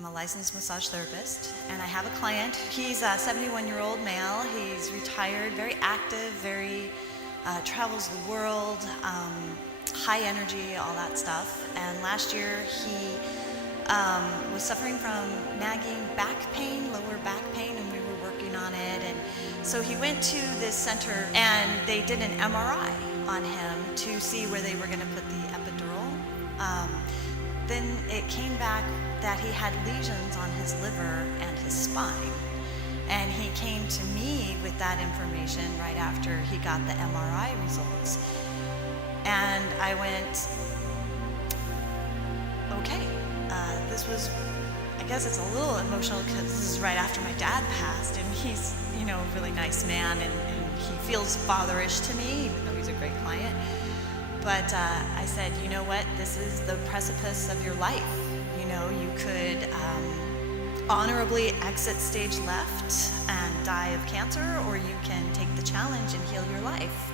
I'm a licensed massage therapist, and I have a client. He's a 71-year-old male. He's retired, very active, travels the world, high energy, all that stuff. And last year he was suffering from nagging back pain, lower back pain, and we were working on it. And so he went to this center, and they did an MRI on him to see where they were going to put the epidural. Then it came back that he had lesions on his liver and his spine. And he came to me with that information right after he got the MRI results. And I went, okay, I guess it's a little emotional because this is right after my dad passed, and he's, a really nice man, and he feels fatherish to me, even though he's a great client. But I said, you know what, this is the precipice of your life. You could honorably exit stage left and die of cancer, or you can take the challenge and heal your life.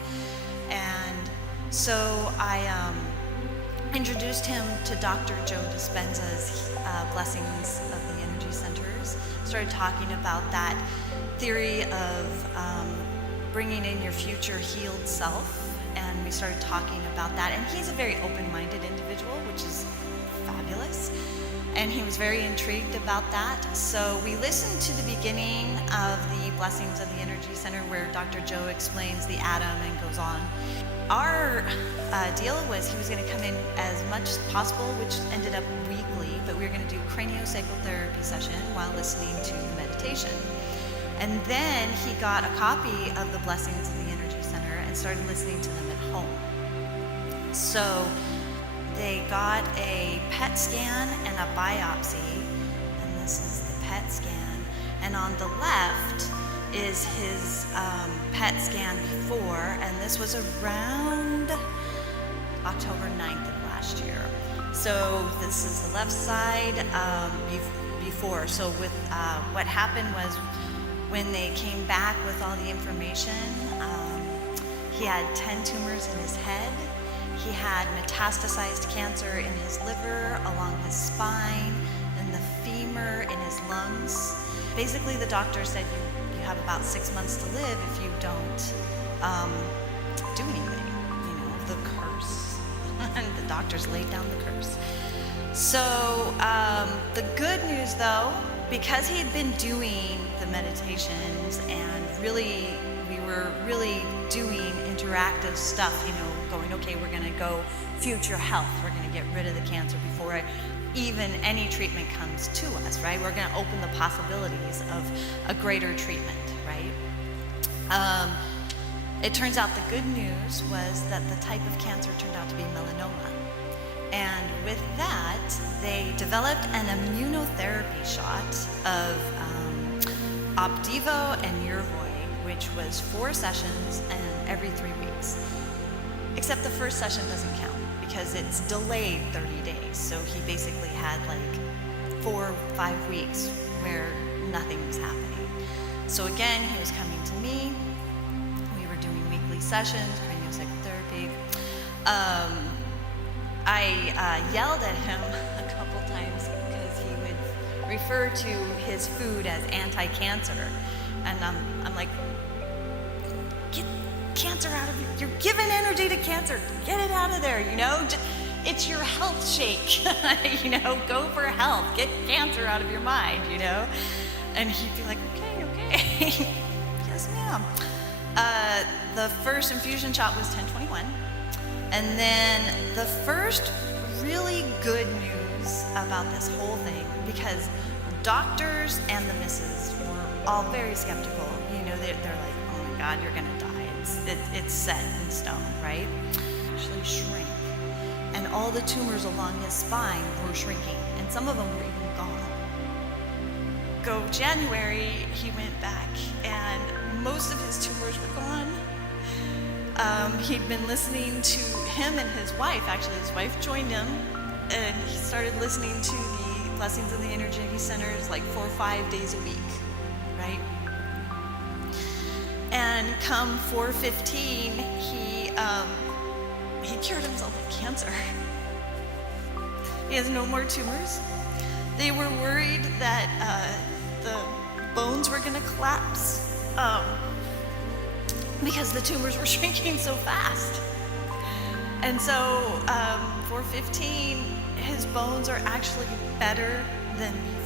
And so I introduced him to Dr. Joe Dispenza's Blessings of the Energy Centers. Started talking about that theory of bringing in your future healed self. And we started talking about that. And he's a very open-minded individual, which is fabulous. And he was very intrigued about that. So we listened to the beginning of the Blessings of the Energy Center, where Dr. Joe explains the atom and goes on. Our deal was he was going to come in as much as possible, which ended up weekly, but we were going to do craniosacral therapy session while listening to the meditation. And then he got a copy of the Blessings of the Energy Center and started listening to them at home. So they got a PET scan and a biopsy, and this is the PET scan. And on the left is his PET scan before, and this was around October 9th of last year. So this is the left side before. So with what happened was, when they came back with all the information, he had 10 tumors in his head. He had metastasized cancer in his liver, along his spine, in the femur, in his lungs. Basically, the doctor said you have about 6 months to live if you don't do anything. The curse. And the doctors laid down the curse. So the good news, though, because he had been doing the meditations and we were really doing interactive stuff, going, okay, we're gonna go future health. We're gonna get rid of the cancer before even any treatment comes to us, right? We're gonna open the possibilities of a greater treatment, right? It turns out the good news was that the type of cancer turned out to be melanoma. And with that, they developed an immunotherapy shot of Opdivo and Yervoy, which was 4 sessions and every 3 weeks. Except the first session doesn't count because it's delayed 30 days. So he basically had like 4 or 5 weeks where nothing was happening. So again, he was coming to me. We were doing weekly sessions, craniosacral therapy. I yelled at him a couple times because he would refer to his food as anti-cancer. And I'm like, get cancer out of you. You're giving energy to cancer. Get it out of there, It's your health shake. Go for health. Get cancer out of your mind, And he'd be like, okay. Yes, ma'am. The first infusion shot was 10/21. And then the first really good news about this whole thing, because doctors and the missus were all very skeptical. They're like, oh my God, you're gonna die. It's set in stone, right? Actually shrank. And all the tumors along his spine were shrinking, and some of them were even gone. Go January, he went back, and most of his tumors were gone. He'd been listening to him and his wife. Actually, his wife joined him, and he started listening to the Blessings of the Energy Centers like 4 or 5 days a week, right? And come 4/15, he cured himself of cancer. He has no more tumors. The They were worried that the bones were going to collapse because the tumors were shrinking so fast. And so for 15, his bones are actually better than before.